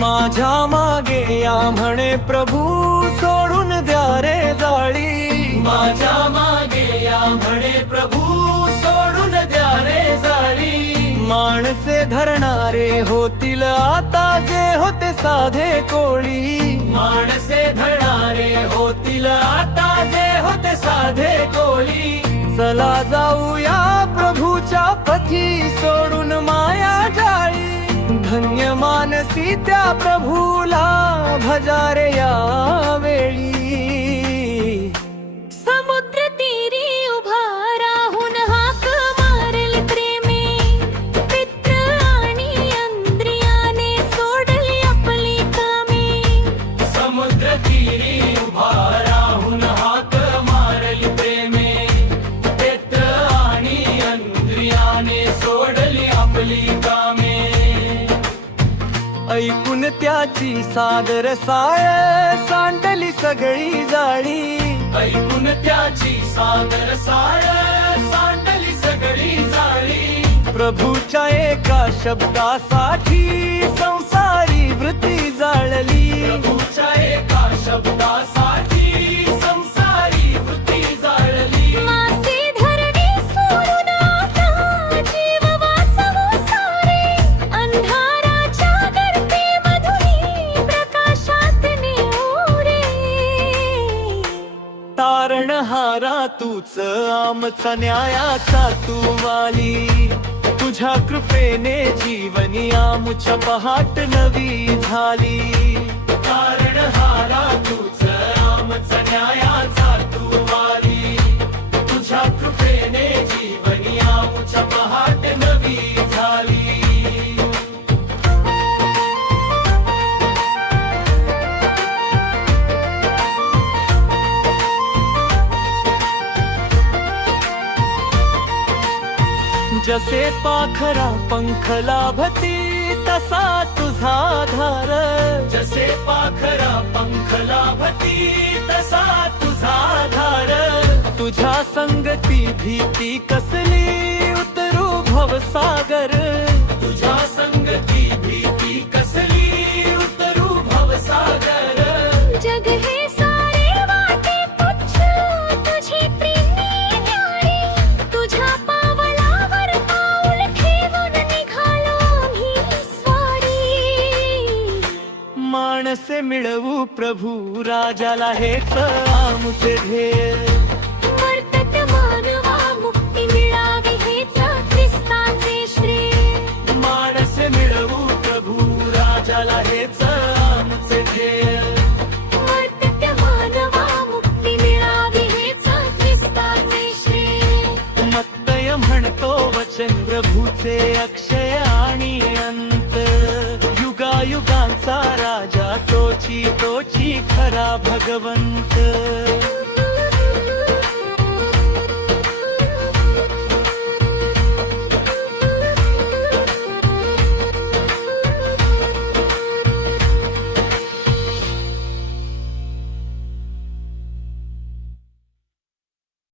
माझ्या मागे या म्हणे प्रभू सोडून द्या रे जाळी. माझ्या मागे या म्हणे प्रभू सोडून द्या रे जाळी. माणसे धरणारे होतील आता जे होते साधे कोळी. माणसे धरणारे होतील आता जे होते साधे कोळी. चला जाऊया प्रभूच्या पथी सोडून. धन्य मानसी त्या प्रभूला भजारे या वेळी ऐकून त्याची सादर साय सांडली सगळी जाळी. ऐकून त्याची सादर साय सांडली सगळी जाळी. प्रभूच्या एका शब्दासाठी संसारी आमचा न्यायाचा तू वाली. तुझ्या कृपेने जीवनी आमच्या पहाट नवी झाली. कारण हारा तूच आमचा न्यायाचा तू वाली. जसे पाखरा पंख लाभती तसा तुझा धार. जसे पाखरा पंख लाभती तसा तुझा धार. तुझ्या संगती भीती कसली उतरू भवसागर. तुझ्या संगती भीती कसली माणसे मिळवू प्रभू राजाला हेच आमुचे ध्येय. वर्तत मानवा मुक्ती मिळावी युगायुगांचा राजा तोची तोची खरा भगवंत.